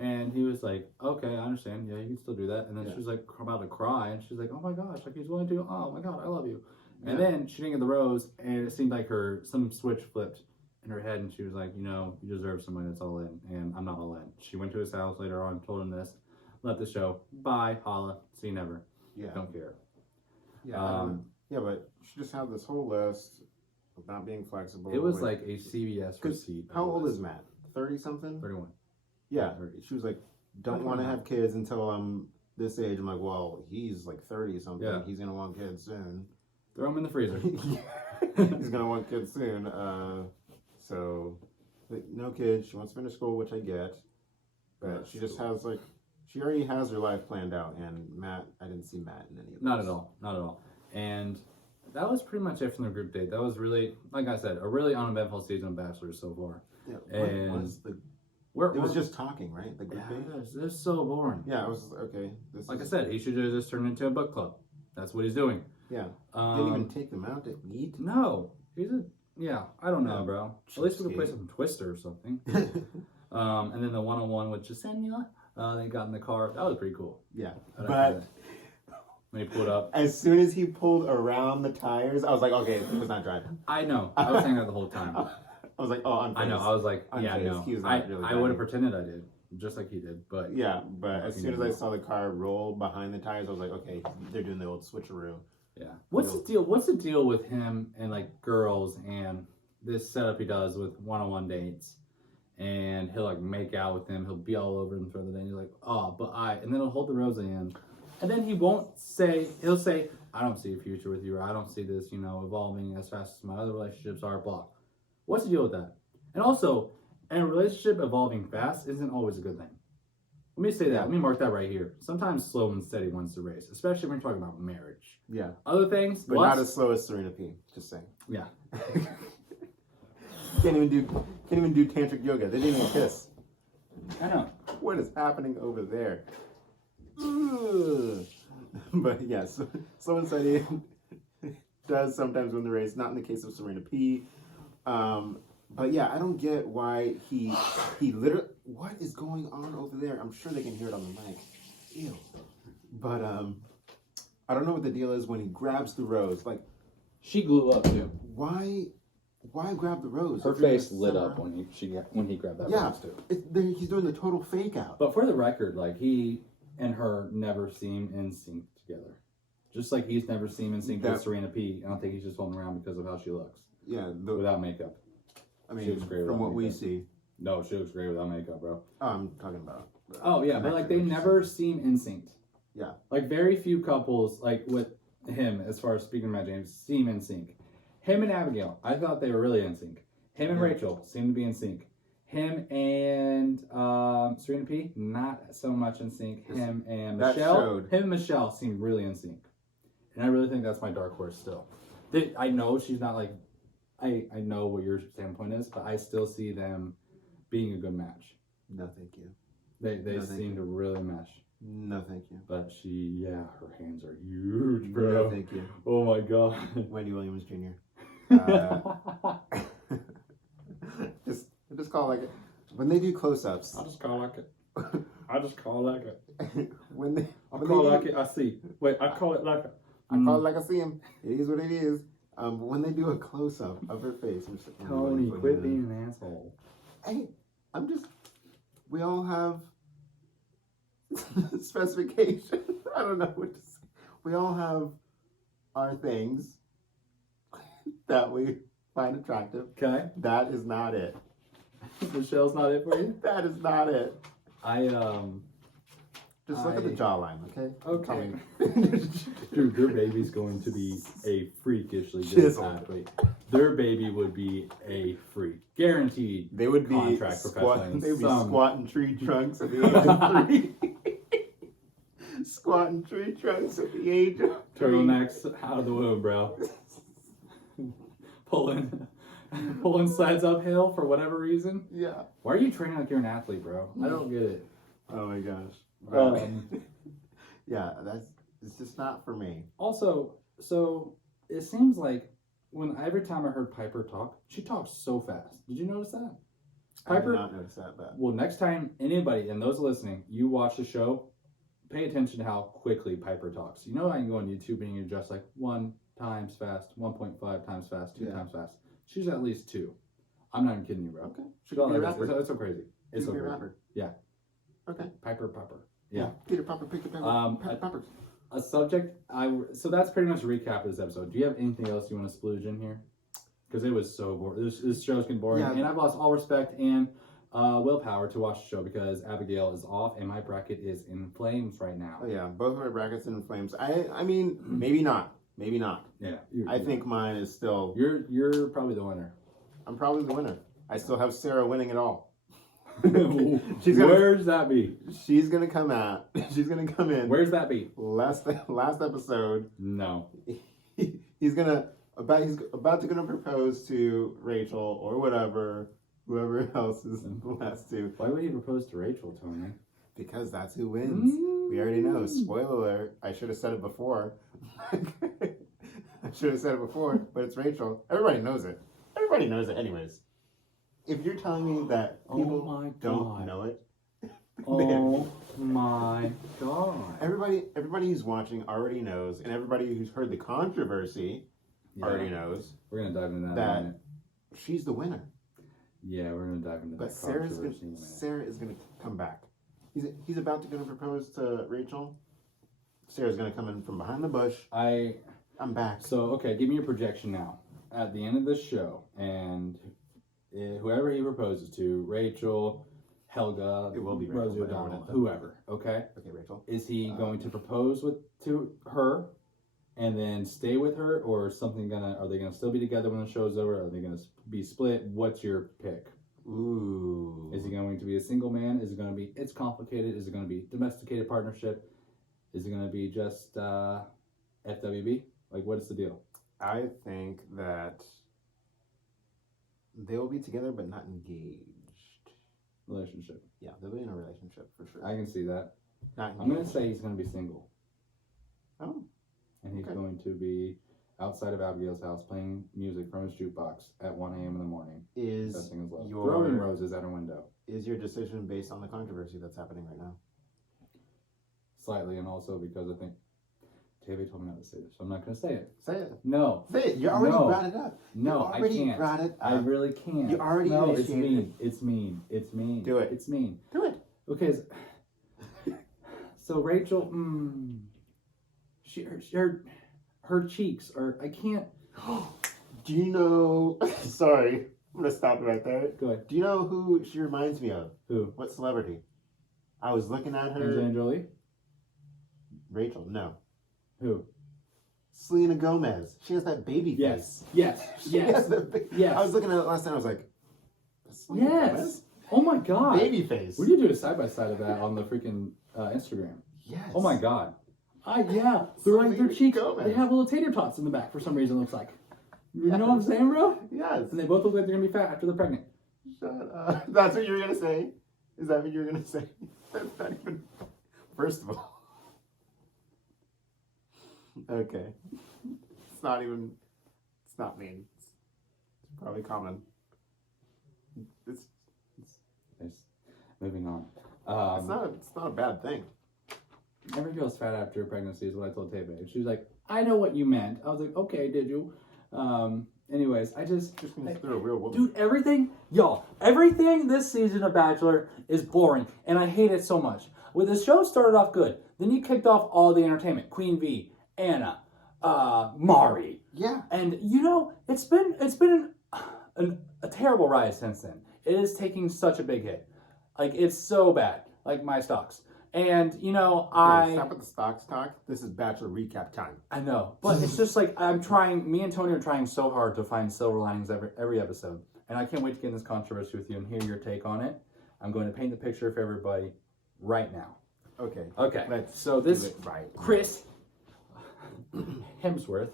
And he was like, okay, I understand. Yeah, you can still do that. And then she was like about to cry. And she's like, oh my gosh, like he's willing to. Oh my God, I love you. And then she didn't get the rose. And it seemed like some switch flipped in her head. And she was like, you deserve somebody that's all in. And I'm not all in. She went to his house later on, told him this, left the show. Bye, holla. See you never. Yeah. Don't care. Yeah. Yeah, but she just had this whole list of not being flexible. It was like a CVS receipt. How old is Matt? 30-something? 31. Yeah, she was like, don't want to have kids until I'm this age. I'm like, well, he's like 30-something. Yeah. He's going to want kids soon. Throw him in the freezer. He's going to want kids soon. So, like, no kids. She wants to finish school, which I get. But she just has, like, she already has her life planned out. And Matt, I didn't see Matt in any of this. Not at all. Not at all. And that was pretty much it from the group date. That was really, like I said, a really uneventful season of Bachelor so far. Yeah. And what was the... It was just talking, right? The group date? It's so boring. Yeah, it was, okay. I said, he should have just turned into a book club. That's what he's doing. Yeah. Didn't even take them out to eat? No. I don't know, bro. At least we could play some Twister or something. And then the one-on-one with Jasenia, they got in the car. That was pretty cool. Yeah. But when he pulled up. As soon as he pulled around the tires, I was like, okay, he was not driving. I know. I was saying that the whole time. I was like, oh, unfazed. I know. I was like, yeah, no. I would have pretended I did, just like he did. But yeah, but as soon as I saw the car roll behind the tires, I was like, okay, they're doing the old switcheroo. Yeah. What's the deal? What's the deal with him and like girls and this setup he does with one-on-one dates? And he'll like make out with them. He'll be all over them throughout the day. And he's like, oh, and then he'll hold the rose in. And then he'll say, I don't see a future with you, or I don't see this, evolving as fast as my other relationships are, blah. What's the deal with that? And also, a relationship evolving fast isn't always a good thing. Let me say that. Let me mark that right here. Sometimes slow and steady wins the race, especially when you're talking about marriage. Yeah. Other things, but not as slow as Serena P. Just saying. Yeah. Can't even do tantric yoga. They didn't even kiss. I know. What is happening over there? Ugh. But yeah, slow and steady does sometimes win the race. Not in the case of Serena P. But yeah, I don't get why he literally, what is going on over there? I'm sure they can hear it on the mic. Ew. But I don't know what the deal is when he grabs the rose. Like, she blew up too. Why grab the rose? Her face lit up when he grabbed that rose too. He's doing the total fake out. But for the record, like he and her never seem in sync together. Just like he's never seemed in sync with Serena P. I don't think he's just holding around because of how she looks. Yeah. Without makeup. I mean, from what we see. No, she looks great without makeup, bro. Oh, I'm talking about. Oh, yeah, but like they never seem in sync. Yeah. Like very few couples, like with him, as far as speaking about James, seem in sync. Him and Abigail, I thought they were really in sync. Him and Rachel seem to be in sync. Him and Serena P, not so much in sync. Him and Michelle seem really in sync. And I really think that's my dark horse still. I know she's not like, I know what your standpoint is, but I still see them being a good match. No, thank you. They seem to really mesh. No, thank you. But her hands are huge, bro. No, thank you. Oh my God. Wendy Williams Jr. Just call it like it. When they do close-ups. I just call it like it. I just call it like it. When they like it, I see. Wait, I call it like it. I call it like I see him. It is what it is. When they do a close-up of her face, I'm just like, Tony, quit being an asshole. Hey, we all have specifications. I don't know what to say. We all have our things that we find attractive. Okay. That is not it. Michelle's not it for you? That is not it. Just look at the jawline, okay? Okay. Dude, their baby's going to be a freakishly good Chisel. athlete. Their baby would be a freak. Guaranteed. They would be contract professionally. they'd be squatting tree trunks at the age of 3. Squatting tree trunks at the age of 3. Turtlenecks out of the womb, bro. Pulling sleds uphill for whatever reason. Yeah. Why are you training like you're an athlete, bro? I don't get it. Oh my gosh. Yeah, it's just not for me. Also, so it seems like every time I heard Piper talk, she talks so fast. Did you notice that? Piper, I did not notice that. Well, next time anybody and those listening, you watch the show, pay attention to how quickly Piper talks. You know, I can go on YouTube and you're just like 1 times fast, 1.5 times fast, 2 times fast. She's at least 2. I'm not even kidding you, bro. Okay. She's all like this. It's so crazy. It's so Be a crazy. rapper. Yeah. Okay. Piper. Yeah. Peter Pepper, Peter Pepper, Pepper. A subject so that's pretty much a recap of this episode. Do you have anything else you want to splooge in here? Because it was so boring. This show's getting boring, and I've lost all respect and willpower to watch the show because Abigail is off and my bracket is in flames right now. Oh yeah, both of my brackets in flames. I mean, maybe not. Yeah. I think mine is still. You're probably the winner. I'm probably the winner. I still have Sarah winning it all. Where's that be? She's gonna come in. Where's that be? Last episode. No. He's about to propose to Rachel or whoever else is the last 2. Why would he propose to Rachel, Tony? Because that's who wins. We already know. Spoiler alert. I should have said it before. But it's Rachel. Everybody knows it. Anyways. If you're telling me that people don't know it. Oh my god. Everybody who's watching already knows, and everybody who's heard the controversy already knows. We're going to dive into that in a minute. She's the winner. Yeah, we're going to dive into that controversy in a minute. Sarah is going to come back. He's about to propose to Rachel. Sarah's going to come in from behind the bush. I'm back. So, okay, give me your projection now. At the end of this show, and whoever he proposes to, Rachel, Helga, it will be Rosie O'Donnell, whoever, okay? Okay, Rachel. Is he going to propose to her and then stay with her, or are they gonna still be together when the show's over? Are they gonna be split? What's your pick? Ooh. Is he going to be a single man? Is it going to be it's complicated? Is it going to be domesticated partnership? Is it going to be just FWB? Like, what is the deal? I think that they will be together but not engaged. Relationship. Yeah, they'll be in a relationship for sure. I can see that. Not I'm going to say he's going to be single. Oh. And he's going to be outside of Abigail's house playing music from his jukebox at 1 a.m. in the morning. Throwing roses at her window. Is your decision based on the controversy that's happening right now? Slightly, and also because I think Tavy told me not to say this, so I'm not going to say it. Say it. No. Say it. You already brought it up. No, I can't. Brought it up. I really can't. You already No, it's initiated mean. It's mean. It's mean. Do it. It's mean. Do it. Okay. So Rachel, her cheeks are. I can't. Do you know? Sorry, I'm gonna stop it right there. Go ahead. Do you know who she reminds me of? Who? What celebrity? I was looking at her. Angelina Jolie. Rachel, no. Who? Selena Gomez. She has that baby face. Yes. Yes. Yes. I was looking at it last night. I was like, Selena Gomez? Oh my god. Baby face. We need to do a side by side of that on the freaking Instagram. Yes. Oh my god. Yeah. They're like their cheeks. Gomez. They have little tater tots in the back for some reason. It looks like. You know what I'm saying, bro? Yes. And they both look like they're gonna be fat after they're pregnant. Shut up. That's what you were gonna say? Is that what you were gonna say? That's not even. First of all. Okay. It's not even. It's not mean. It's probably common. It's moving on. It's not a bad thing. Never feels fat after pregnancy is what I told Tave. She was like, I know what you meant. I was like, okay, did you? Anyways, I just means they're a real woman. Dude, everything this season of Bachelor is boring, and I hate it so much. Well, the show started off good. Then you kicked off all the entertainment. Queen V, Anna, Mari. Yeah. And you know, it's been a terrible rise since then. It is taking such a big hit. Like, it's so bad. Like, my stocks. And, you know, Okay, stop with the stocks talk. This is Bachelor recap time. I know. But it's just like, me and Tony are trying so hard to find silver linings every episode. And I can't wait to get in this controversy with you and hear your take on it. I'm going to paint the picture for everybody right now. Okay. Okay. Let's so this do it right. Chris Hemsworth,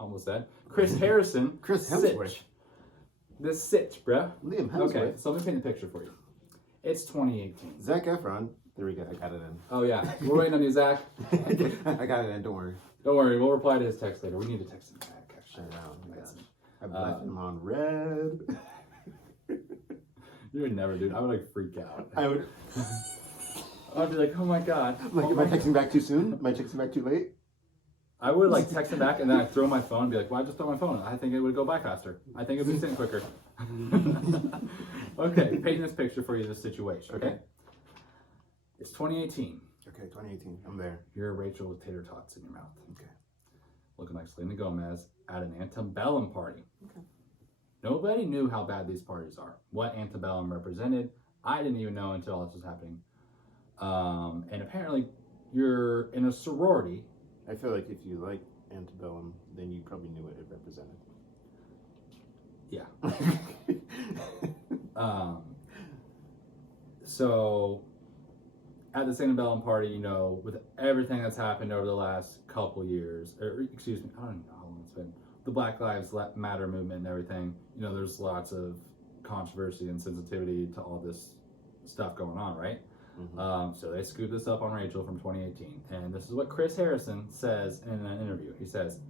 almost said. Chris Harrison. Chris Hemsworth. Sitch. This Sitch, bruh. Liam Hemsworth. Okay, so let me paint the picture for you. It's 2018. Zac Efron. There we go. I got it in. Oh, yeah. We're waiting on you, Zach. I got it in. Don't worry. Don't worry. We'll reply to his text later. We need to text him back, actually. I know. I left him on red. You would never, dude. I would, like, freak out. I would. I'd be like, oh, my God. Like, am I texting back too soon? Am I texting back too late? I would, like, text him back, and then I'd throw my phone and be like, why just throw my phone? I think it would go by faster. I think it would be sitting quicker. Okay, painting this picture for you, this situation, okay? It's 2018. Okay, 2018. I'm there. You're Rachel with tater tots in your mouth. Okay. Looking like Selena Gomez at an antebellum party. Okay. Nobody knew how bad these parties are, what antebellum represented. I didn't even know until all this was happening. And apparently, you're in a sorority. I feel like if you like antebellum, then you probably knew what it represented. Yeah. So at the antebellum party, you know, with everything that's happened over the last couple years, or excuse me, I don't even know how long it's been, the Black Lives Matter movement and everything, you know, there's lots of controversy and sensitivity to all this stuff going on, right? Mm-hmm. So they scooped this up on Rachel from 2018, and this is what Chris Harrison says in an interview. He says,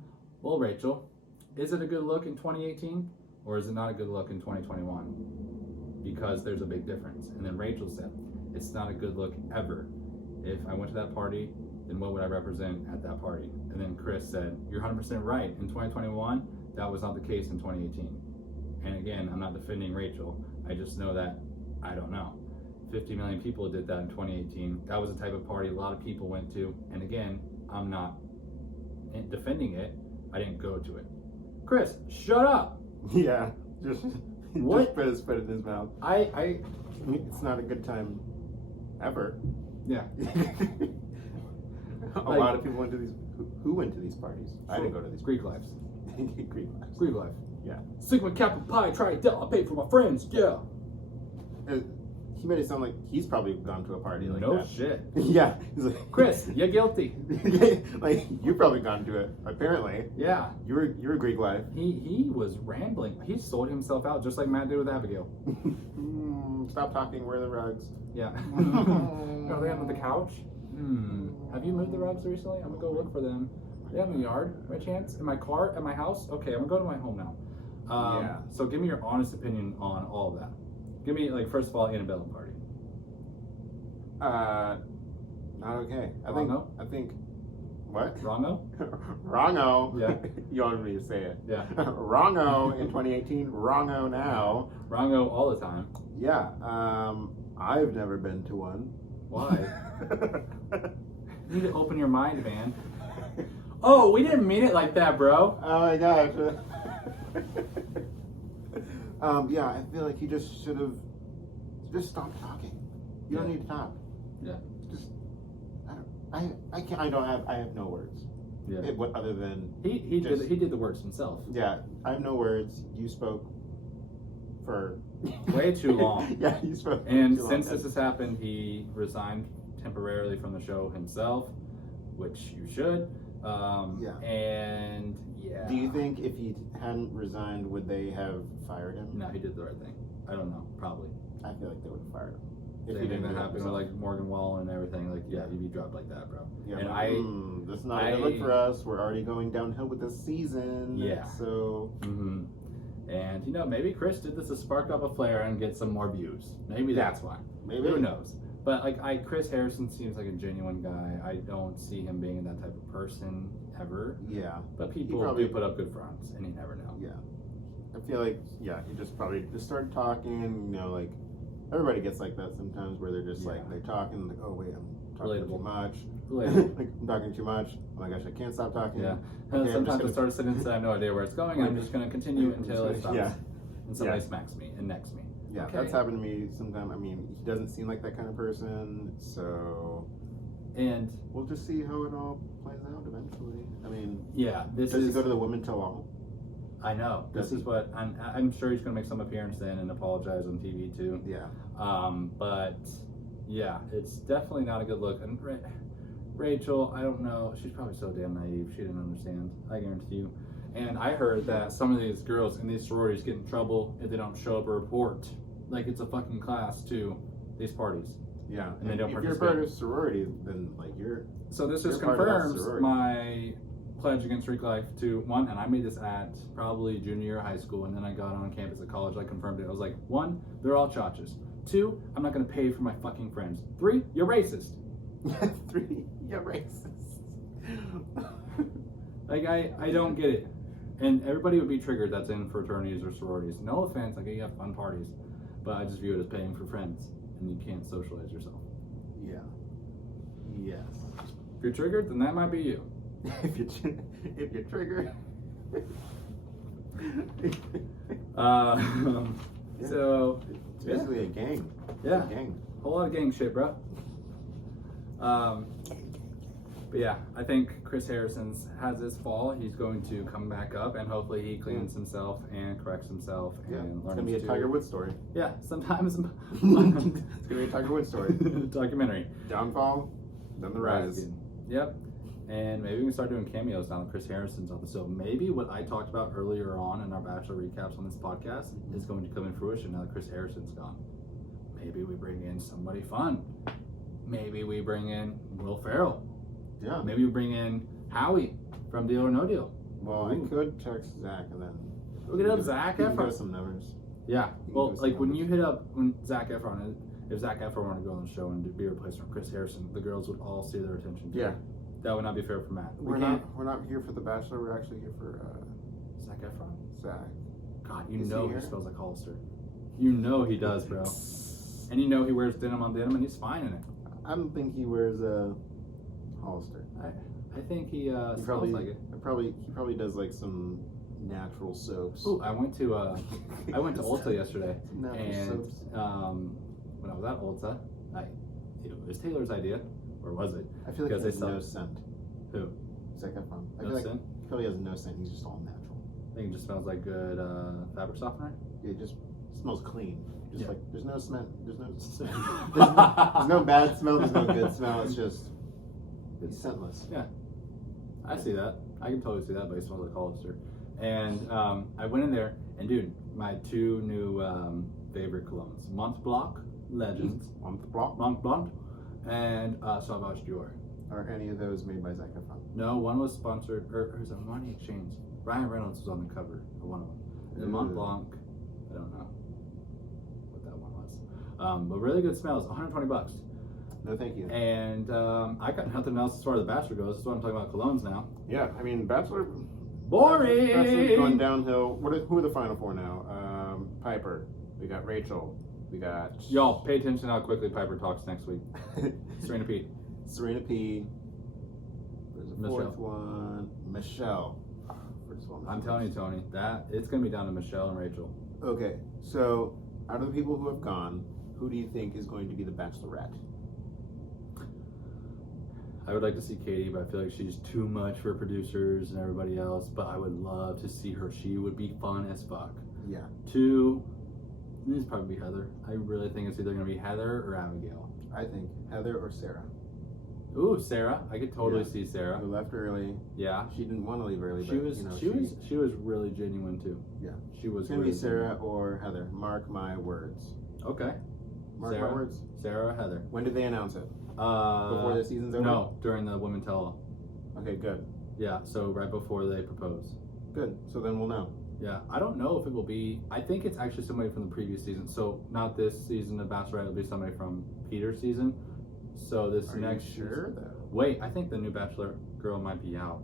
well, Rachel, is it a good look in 2018, or is it not a good look in 2021? Because there's a big difference. And then Rachel said, it's not a good look ever. If I went to that party, then what would I represent at that party? And then Chris said, you're 100% right. In 2021, that was not the case in 2018. And again, I'm not defending Rachel. I just know that I don't know. 50 million people did that in 2018. That was the type of party a lot of people went to. And again, I'm not defending it. I didn't go to it. Chris, shut up. Yeah, just What? Just put his foot in his mouth. It's not a good time ever. Yeah. A lot of people went to these. Who went to these parties? I didn't go to these. Greek lives. Greek lives. Greek life. Yeah. Sigma Kappa Pi Tri Delta. I paid for my friends. Yeah. He made it sound like he's probably gone to a party like No that. shit. Yeah. He's like, Chris, you're guilty. like you've probably gone to it. Apparently. Yeah. You're Greek life. He was rambling. He sold himself out just like Matt did with Abigail. Stop talking. Where are the rugs? Yeah. Are they under the couch? Have you moved the rugs recently? I'm gonna go look for them. Are they out in the yard by chance? In my car? At my house? Okay, I'm gonna go to my home now. Yeah. So give me your honest opinion on all of that. Give me, like, first of all, antebellum party. Not okay. Wrongo? I think. What? Wrongo? Wrongo. Yeah. You wanted me to say it. Yeah. Wrongo in 2018. Wrongo now. Wrongo all the time. Yeah. I've never been to one. Why? You need to open your mind, man. Oh, we didn't mean it like that, bro. Oh my gosh. Yeah, I feel like you just should have just stopped talking. You don't need to talk. Yeah. Just I have no words. Yeah. What other than He did the works himself. yeah, I have no words. You spoke for Way too long. Yeah, you spoke. And too since long. this has happened, he resigned temporarily from the show himself, which you should. Yeah. And yeah. Do you think if he hadn't resigned, would they have fired him? No, he did the right thing. I don't know. Probably. I feel like they would have fired him. If If he didn't that do it happened with himself. like Morgan Wallen and everything, like yeah, he'd be dropped like that, bro. Yeah, and but, that's not a good look for us. We're already going downhill with this season. Yeah. So. Mm-hmm. And you know, maybe Chris did this to spark up a flare and get some more views. Maybe that's why. Maybe. Who knows? But like, Chris Harrison seems like a genuine guy. I don't see him being that type of person ever. Yeah. But people probably- do put up good fronts, and you never know. Yeah. I feel like, yeah, he just probably just started talking, you know, like, everybody gets like that sometimes where they're just like, they talk and like, oh, wait, I'm talking too much. Relatable. Like, I'm talking too much. Oh my gosh, I can't stop talking. Yeah. Okay, And sometimes I start a sentence and I have no idea where it's going, and I'm just going to continue until it stops. Yeah. and somebody smacks me and necks me. Yeah, Okay. that's happened to me sometime. I mean, he doesn't seem like that kind of person, so And we'll just see how it all plays out eventually. I mean, yeah, this does is. he go to the women tell all? I know. This is what I'm sure he's gonna make some appearance then and apologize on TV too. Yeah. But yeah, it's definitely not a good look. And Rachel, I don't know. She's probably so damn naive. She didn't understand. I guarantee you. And I heard that some of these girls in these sororities get in trouble if they don't show up or report. Like it's a fucking class to these parties. Yeah. And they don't if participate. you're part of a sorority, then like you're. So this You're just part of that confirms sorority. my pledge against Greek life to one, and I made this at probably junior year of high school, and then I got on campus at college. I confirmed it. I was like, one, they're all chachas. Two, I'm not gonna pay for my fucking friends. Three, you're racist. 3, you're racist. Like I don't get it. And everybody would be triggered that's in fraternities or sororities. No offense, like you have fun parties, but I just view it as paying for friends, and you can't socialize yourself. Yeah. Yes. If you're triggered, then that might be you. if you're triggered. Yeah. So It's basically a gang. Yeah. It's a gang. whole lot of gang shit, bro. But yeah, I think Chris Harrison's has his fall. He's going to come back up, and hopefully he cleans himself and corrects himself Yeah. and It's learns gonna be a to- Tiger Woods story. Yeah, sometimes It's gonna be a Tiger Woods story. documentary. Downfall, then the rise. again. Yep. And maybe we can start doing cameos now that Chris Harrison's on the show. Maybe what I talked about earlier on in our Bachelor recaps on this podcast is going to come in fruition now that Chris Harrison's gone. Maybe we bring in somebody fun. Maybe we bring in Will Ferrell. Yeah. Maybe we bring in Howie from Deal or No Deal. Well, Ooh. I could text Zach and then. Look at up Zac He can go Efron. some numbers. Yeah. Well, goes like some when numbers. you hit up when Zac Efron, if Zac Efron wanted to go on the show and be replaced from Chris Harrison, the girls would all see their attention. to Yeah. it. That would not be fair for Matt. We're not here for The Bachelor. We're actually here for Zac Efron. Zach. God, you Is know he he here? smells like Hollister. You know he does, bro. And you know he wears denim on denim, and he's fine in it. I don't think he wears a Hollister. I think he He smells probably, like it. he probably does like some natural soaps. Ooh, I went to Ulta yesterday, Natural and soaps. when I was at Ulta, it was Taylor's idea, or was it? I feel like because he has they no suck. scent. Who? Zac Efron. I No feel like scent? he probably has no scent. He's just all natural. I think it just smells like good fabric softener. It just smells clean. Just Yeah. like there's no smell. There's no bad smell. There's no good smell. It's just it's scentless. Yeah, I see that. I can totally see that, but it smells like Hollister. And I went in there, and dude, my two new favorite colognes, Mont Blanc Legends, On the block. Mont Blanc, and Sauvage Dior. Are any of those made by Zac Efron? No, one was sponsored, or it was a Money Exchange. Ryan Reynolds was on the cover of one of them. And the Mont Ooh. Blanc, I don't know what that one was. But really good smells, $120. No, thank you. And I got nothing else as far as the Bachelor goes. That's why I'm talking about colognes now. Yeah, I mean Bachelor. Boring! Bachelor's going downhill. Who are the final four now? Piper. We got Rachel. We got Y'all, pay attention how quickly Piper talks next week. Serena P. Serena P. There's a Michelle. fourth one. Michelle. First one. I'm telling you, Tony, that it's gonna be down to Michelle and Rachel. Okay, so out of the people who have gone, who do you think is going to be the Bachelorette? I would like to see Katie, but I feel like she's too much for producers and everybody else. But I would love to see her. She would be fun as fuck. Yeah. Two, this probably be Heather. I really think it's either gonna be Heather or Abigail. I think Heather or Sarah. Ooh, Sarah. I could totally Yeah. see Sarah. Who left early. Yeah. She didn't want to leave early, She but was you know, she was really genuine too. Yeah. She was It's gonna really be Sarah or Heather. Mark my words. genuine. Okay. Mark Sarah? my words. Sarah or Heather. When did they announce it? Before the season's over? No, during the women tell. Okay, good. Yeah, so right before they propose. Good. So then we'll know. Yeah, I don't know if it will be. I think it's actually somebody from the previous season. So not this season of Bachelorette. It'll be somebody from Peter's season. So this Are next you sure though? Wait, I think the new Bachelor girl might be out.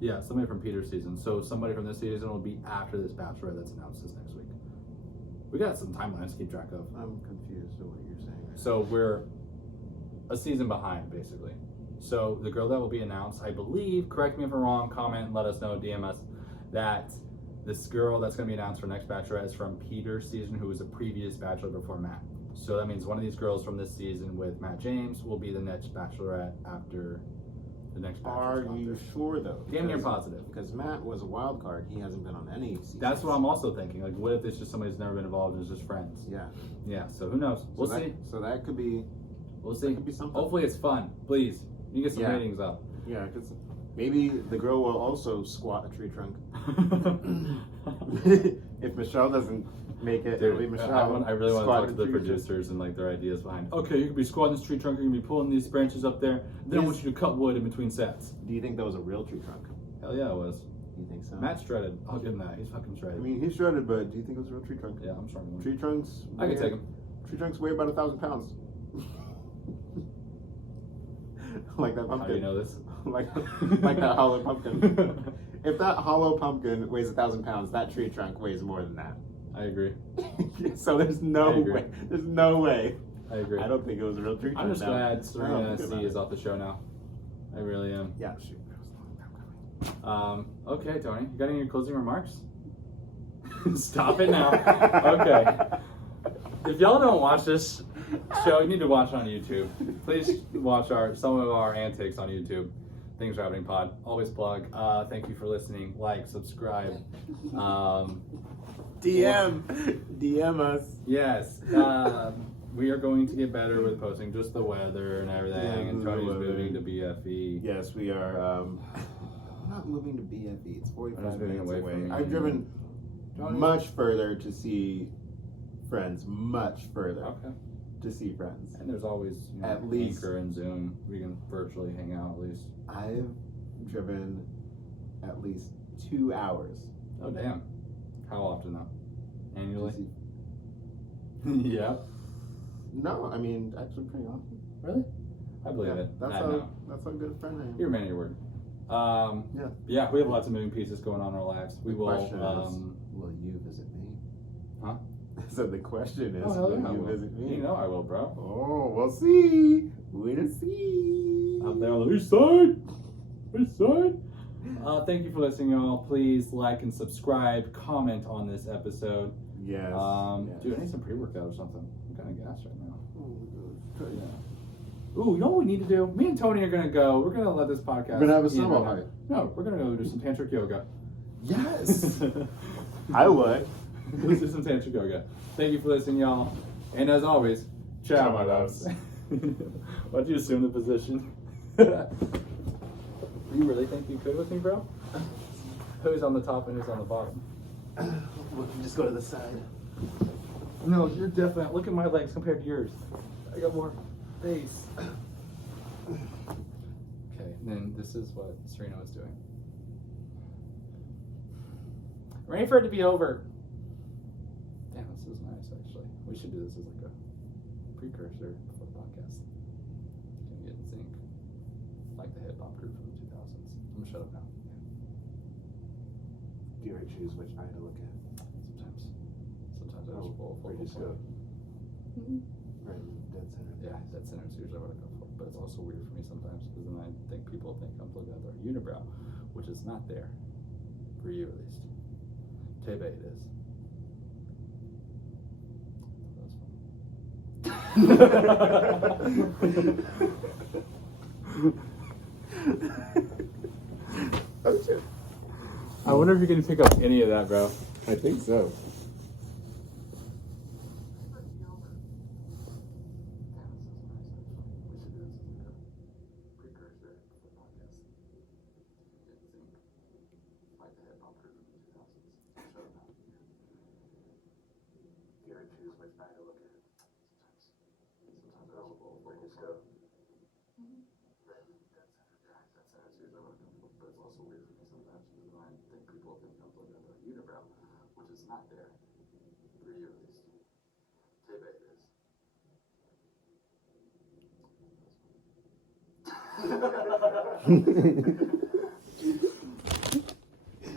Yeah, somebody from Peter's season. So somebody from this season will be after this Bachelorette that's announced this next week. We got some timelines to keep track of. I'm confused with what you're saying. So we're a season behind, basically. So the girl that will be announced, I believe, correct me if I'm wrong, comment and let us know, DM us, that This girl that's going to be announced for next Bachelorette is from Peter's season, who was a previous Bachelor before Matt. So that means one of these girls from this season with Matt James will be the next Bachelorette after the next Are Bachelor's you out there. sure though? Damn near positive. Because Matt was a wild card. He hasn't been on any seasons. That's what I'm also thinking. Like, what if it's just somebody who's never been involved and is just friends? Yeah. Yeah. So who knows? We'll see. So that could be. We'll see. That could be something. Hopefully it's fun. Please, you get some Yeah. ratings up. Yeah, because maybe the girl will also squat a tree trunk. If Michelle doesn't make it, it'll be Dude, Michelle. I really want to talk to the tree trunk. producers and like their ideas behind. Okay, you can be squatting this tree trunk. You can be pulling these branches up there. Then I want you to cut wood in between sets. Do you think that was a real tree trunk? Hell yeah, it was. You think so? Matt's shredded. I'll give him that. He's fucking I shredded. mean, he's shredded, but do you think it was a real tree trunk? Yeah, I'm shredded. Tree trunks. I can take him. Tree trunks weigh about 1,000 pounds. Like that pumpkin. How do you know this? like that hollow pumpkin. If that hollow pumpkin weighs 1,000 pounds, that tree trunk weighs more than that. I agree. So there's no way. There's no way. I agree. I don't think it was a real tree trunk. I'm just now. glad I Serena don't think C about is it. off the show now. I really am. Yeah, shoot. That was a long time coming. Okay, Tony, you got any closing remarks? Stop it now. Okay. If y'all don't watch this show, you need to watch it on YouTube. Please watch some of our antics on YouTube. Things Are Happening Pod. Always plug. Thank you for listening. Like, subscribe. DM us. Yes. We are going to get better with posting just the weather and everything. Yeah, and the Tony's weather. moving to BFE. Yes, we are. I'm not moving to BFE. It's 45 I'm just moving minutes away away. from you. I've driven Tony? much further to see friends. Much further Okay. to see friends. And there's always At least- Anchor and Zoom. We can virtually hang out at least. I've driven at least 2 hours. Oh damn! How often though? to Annually? see- Yeah. No, I mean actually pretty often. Really? I believe Yeah, it. that's I how know. that's how good a friend I am. You're a man of your word. Yeah. Yeah, we have lots of moving pieces going on in our lives. We The will. question is, will you visit me? Huh? So the question is, Oh, hell will yeah, I you will. visit me? You know I will, bro. Oh, we'll see. Wait to see. Out there on the east side. East side. Thank you for listening, y'all. Please like and subscribe. Comment on this episode. Yes. Yes. Dude, I need some pre-workout or something. I'm kind of gassed right now. Oh, my God. Yeah. Ooh, you know what we need to do? Me and Tony are gonna go. We're gonna let this podcast. We're gonna have a end snowball right now. fight. No, we're gonna go do some tantric yoga. Yes. I would. Let's do some tantric yoga. Thank you for listening, y'all. And as always, ciao, my loves. Why'd you assume the position? You really think you could with me, bro? Who's on the top and who's on the bottom? We can just go to the side. No, you're definitely. Look at my legs compared to yours. I got more face. Okay, then this is what Serena was doing. Ready for it to be over. Damn, this is nice actually. We should do this as like a precursor for the podcast. Can get in sync. Like the hip hop group from the 2000s. I'm gonna shut up now. Do you already choose which eye to look at? Sometimes I Oh, just pull where focal you just go? point. Right in dead center. Yeah, dead center is usually what I go for. But it's also weird for me sometimes because then I think people think I'm looking at their unibrow, which is not there. For you at least. Tebe it is. Oh shit. I wonder if you can pick up any of that, bro. I think so.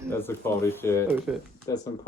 That's the quality shit. Oh shit. That's some